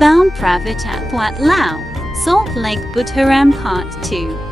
Bound Pravitat Plat Lao, Salt Lake Butharam Part 2.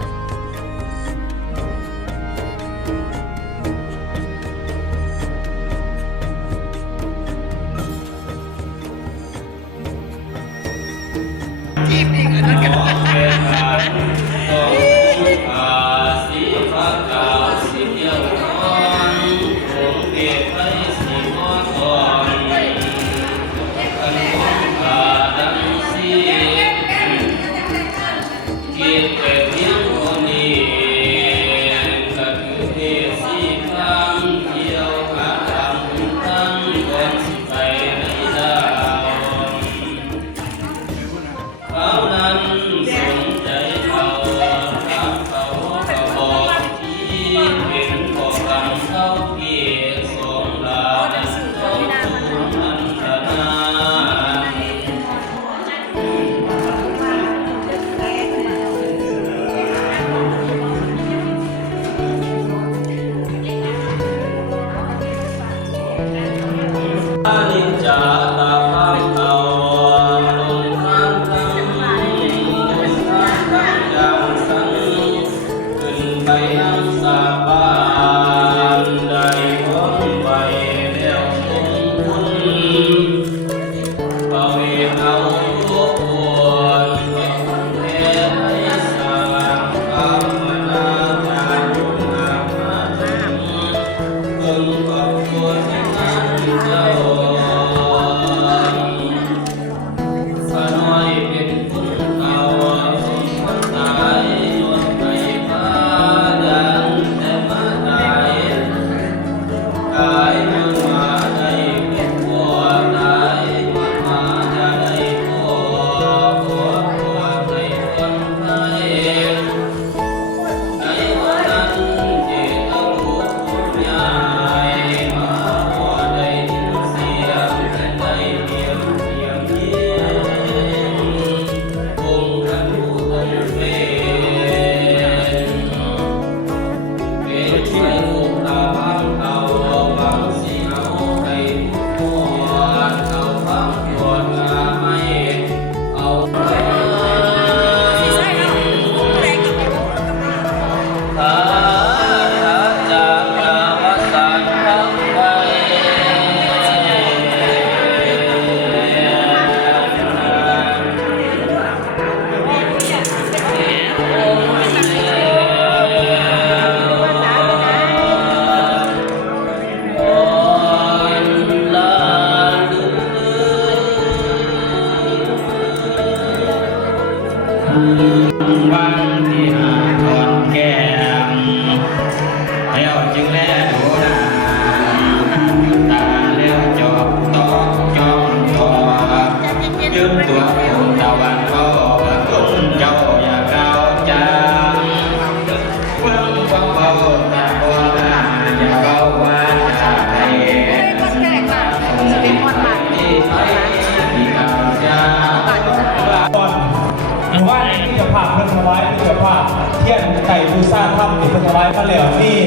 ว่าในที่จะภาพเพื่อนถวายที่จะภาพเทียนไก่บูชาถ้ำที่เพื่อนถวายพระเหลวนี่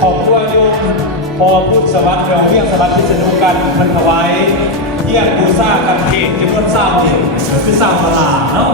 ของตัวโยมพอพุทธสวัสดิ์เรื่องเรื่องสวัสดิ์พิษณุกันเพื่อนถวายเทียนบูชากันเองจำนวนสามเนี่ยคือสามตลาดเนาะ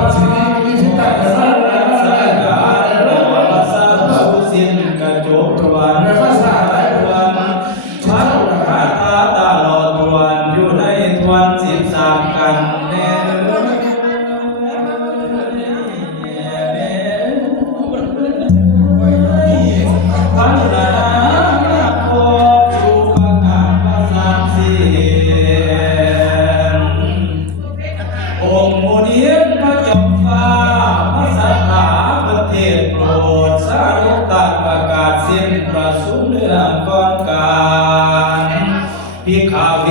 ปัสสิมามิทิตาสาระสาระโลกัสสะสุสินกระจกทวนภาษาหลายทวนชันคาถาตลอดทวนอยู่ในทวน13กันแน่พันนาโคสุปการภาษาสีองค์โมเดียนพระจอมฟ้าพระสัทธาประเทศโปรดสาธุตัดประกาศสิ้นประสูงเรื่องก่อนการพิขาวเว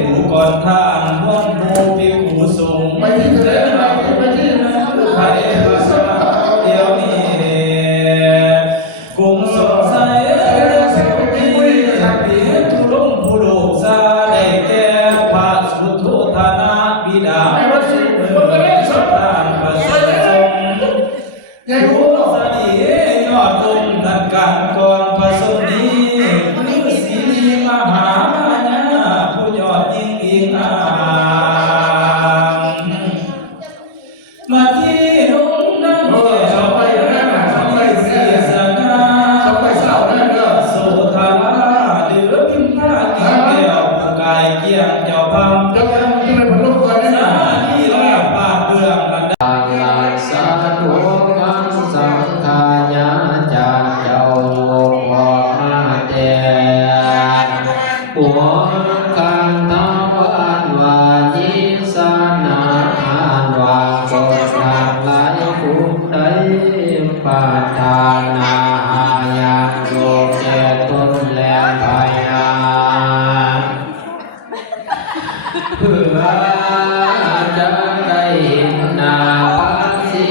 ดูก่อนท่านพ้นโมภิกขุสงฆ์ไม่ที่เสด็จมาไปที่ไทยภาษาเดียวนี้กุมสงสัยสิบปีปีทุลงผู้โลกซาได้แก่พระสุทโธธนาบิดาสัตตานประเสริฐทรงรู้สดียอดตมนักการก่อนพระสมนี้ฤาษีมหามายาผู้ยอดยิ่งอิงอามมาที่นุ่งนั่งชอบไปนั่งชอบไปเสียสง่าชอบไปเศร้านั่งโสธาเดือพิมพ์ผ้ากินแก้วผู้กายเกี่ยงเจ้าพังเจ้าพังที่เป็นพระลูกคนนี้นะที่แลบปาดเบื้องบรรดา ลาสาธุมังสังฆายาจาเจ้าโยกบอกมาเตหัวกันทวันวานิสานาหานวาโกทางหลายภูมิใดปาทานาหายาโยเจตุนแลภายาเพื่อจะได้เห็นหน้าพระศรี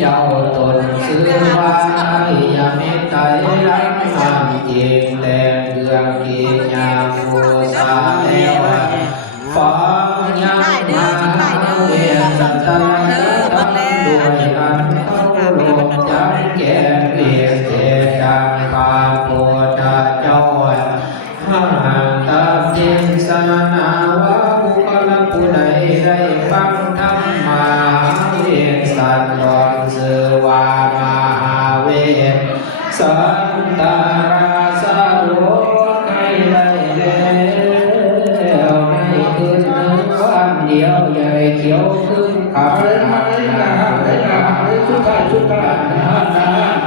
เจ้าตนซื้อไว้อย่าไม่ไกลรักความจริงแต่เรื่องกินยาบูสาแล้วฟังยังมาเวียนสันตะทำด้วยกันเข้าลงจังแก่เรียนเจดังปาโพธาเจ้าห่างตาเจนสนาวะบุคลผู้ใดได้ฟังธรรมมาเวสันดอนเสวามหาเวสันตาราสาโรให้ได้แล้วในคืนวันเดียวใหญ่เขียวขึ้นขับมาชุดการชุดการ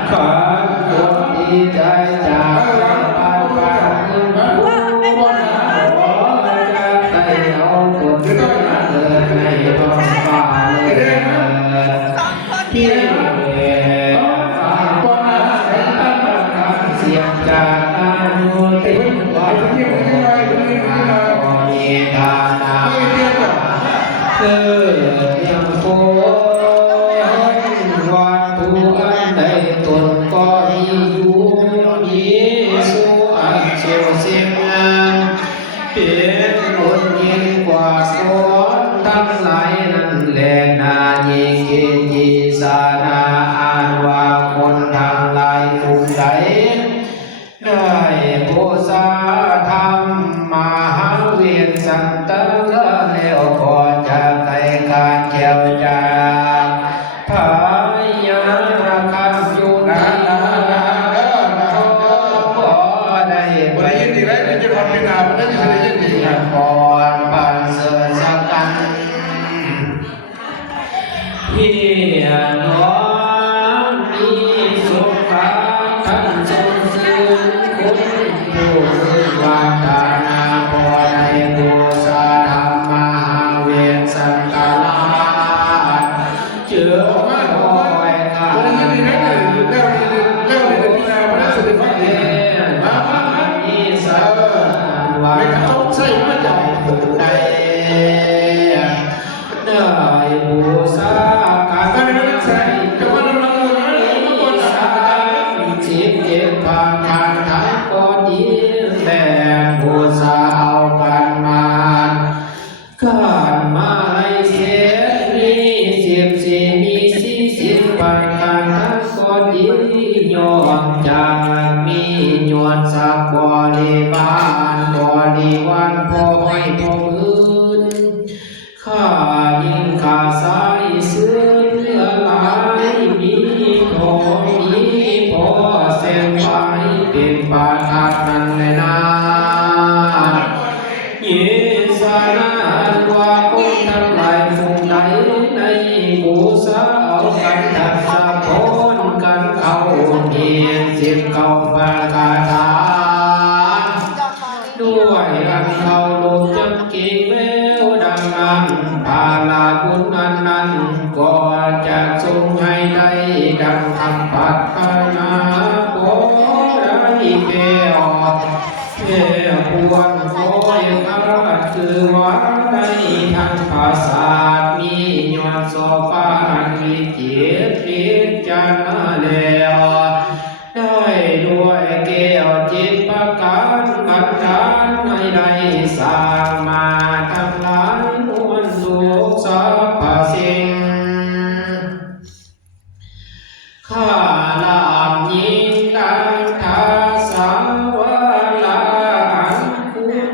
ความดวงดีใจจากไปขึ้นที่เสียงจากอานุติวัดโมมีดานายังโควัตถุอันใดตนก็อยู่ยิสุอันเสียวเสียงเป็นคนยิ่งกว่าคนทั้งหลายนั่นแหละนายิกิจิสานาอานว่าคนทั้งหลายผู้ใดได้บูชาธรรมมหาเวียนสันตะแล้วก็จะไกลการเที่ยวจากพายาคำยุนาก็ได้ไปยินดีไรเป็นจะทำเป็นนาเป็นจะได้ยินดีก่อนปันเสือสักกันพี่น้องมีสุขขันสมสื่อคุณผู้วาตานาพอในบูชาธรรมมหาเวสสันตลาเจือมาคอยข้าอีสานว่าต้องใช้มาจากผู้ใดได้บูชาการใช้จะมาลงบูชาจิตเก็บผ่านการทำก็ดีแต่บูชาเอากันมาการมาให้เสียรี14มี40ผ่านการทำก็ดีย้อนจากมียวนสักบริบาลบริวารพอให้พออื่นข้ายิ่งข้าสาย ในบูชาเอากันทัดสะพนกันเข้าเมียนสิบเก้าพาคาถาด้วยอันเขาลูกจักกิ่งแววดังนั้นภาลาบุญอันนั้นก็จะทรงให้ได้ดังคำพัฒนาโอ้ได้แก่ออกแก่พวนโอยอาคือว่าในทางภาษามียอดโซฟาอันมีเกียรติพิจารณาแล้วได้ด้วยแก้วจิตประการบัญชาในใดสร้างมาทั้งหลายมวลสุขสรรพสิ่งข้าลาบยิ่งดังทาสาวลาอันคุณ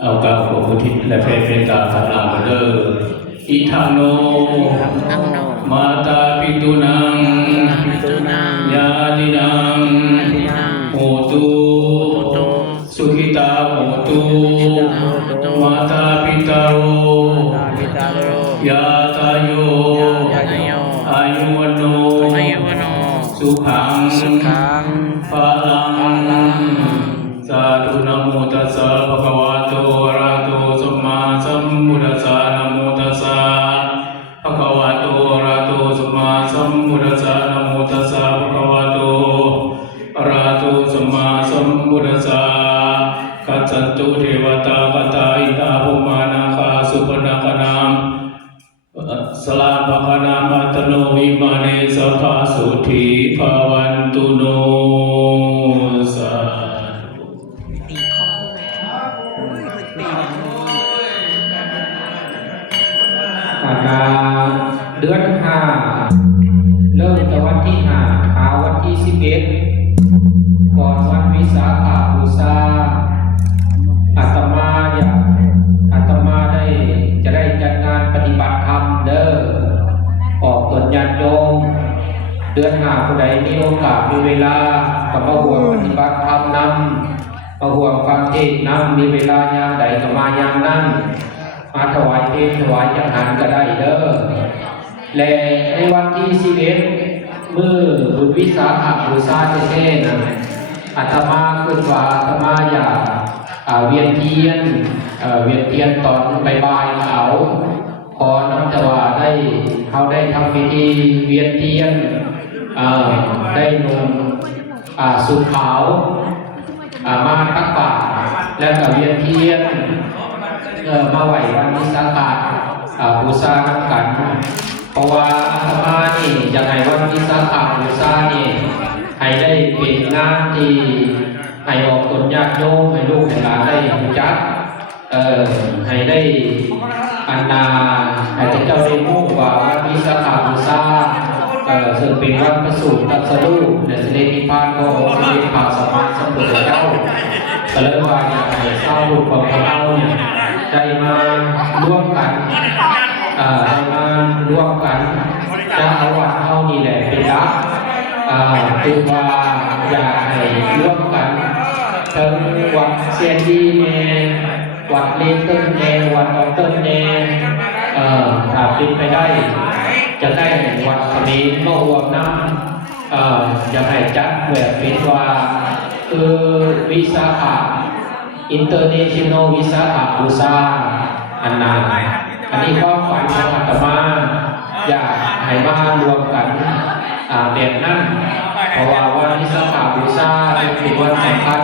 เอากาโอุทิศและเพเปตาธนาเดออิทังโนมาตาปิตุนังญาตินังโหตุสุขิตาโหตุมาตาปิตาโรยาตาโยอายุวันโนสุขังภาลังสาธุนะโมตัสสะภะคะวะโตอะระหะโตสัมมาสัมพุทธัสสะนะโมตัสสะภะคะวะโตอะระหะโตสัมมาสัมพุทธัสสะนะโมตัสสะภะคะวะโตอะระหะโตสัมมาสัมพุทธัสสะกัจจันตุเทวตาคตาอิตาภุมานาคาสุปนาคานามสลาภคานามอัตโนวิมาเนสัพพะสุธีภาวันตุโนสาเดือนห้าเริ่มจากวันที่5หาวันที่11ก่อนวันวิสาขบูชาอาตมาจะได้จัดงานปฏิบัติธรรมเด้อออกตนญาติโยมเดือนห้าผู้ใดมีโอกาสมีเวลาก็มาห่วงปฏิบัติธรรมนำมาห่วงฟังเทศน์นำมีเวลายามใดก็มายามนั้นมาถวายเพลถวายจังหันก็ได้เด้อและในวันที่11มื้อบุญวิสาขบูชาแท้ๆนะอาตมาคิดว่าอาตมาอยากเวียนเทียนตอนบ่ายๆเอาขอน้ำจะว่าเขาได้ทำพิธีเวียนเทียนได้นุ่งสุขขาวมาตักบาตรแล้วก็เวียนเทียนมาไหววันวิสาขบูชาน้ำกันเพราะว่าอาตมานี่ยังไงวันวิสาขบูชานี่ให้ได้เป็นงานที่ให้ออกตนญาติโยมให้ลูกให้หลานได้รู้จักให้ได้อันนาให้เจ้าได้รู้ว่าวันวิสาขบูชาซึ่งเป็นวันประสูติตรัสรู้และเสด็จนิพพานขององค์สมเด็จพระสัมมาสัมพุทธเจ้าก็เลยว่าอยากให้ชาวพุทธของเราเนี่ยได้มาร่วมกันจะเอาวัดเอานี่แหละเป็นหลักคือว่าอยากให้ร่วมกันทั้งวัดเซียนดีแน่วัดเลเติ้ลแน่วัดออเติ้ลแน่ถ้าเป็นไปได้จะได้วัดคณีก็รวมน้ำอยากให้จัดแบบเป็นว่าคือวิสาขInternational วิสาขบูชาอันนั้นอันนี้ก็ฝันของอาตมาอยากให้มารวมกันแบบนั้นเพราะว่าวันวิสาขบูชาเป็นวันสำคัญ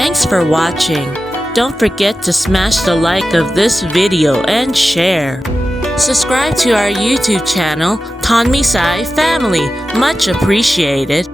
Thanks for watching. Don't forget to smash the like of this video and share. Subscribe to our YouTube channel, Tonmisai Family. Much appreciated.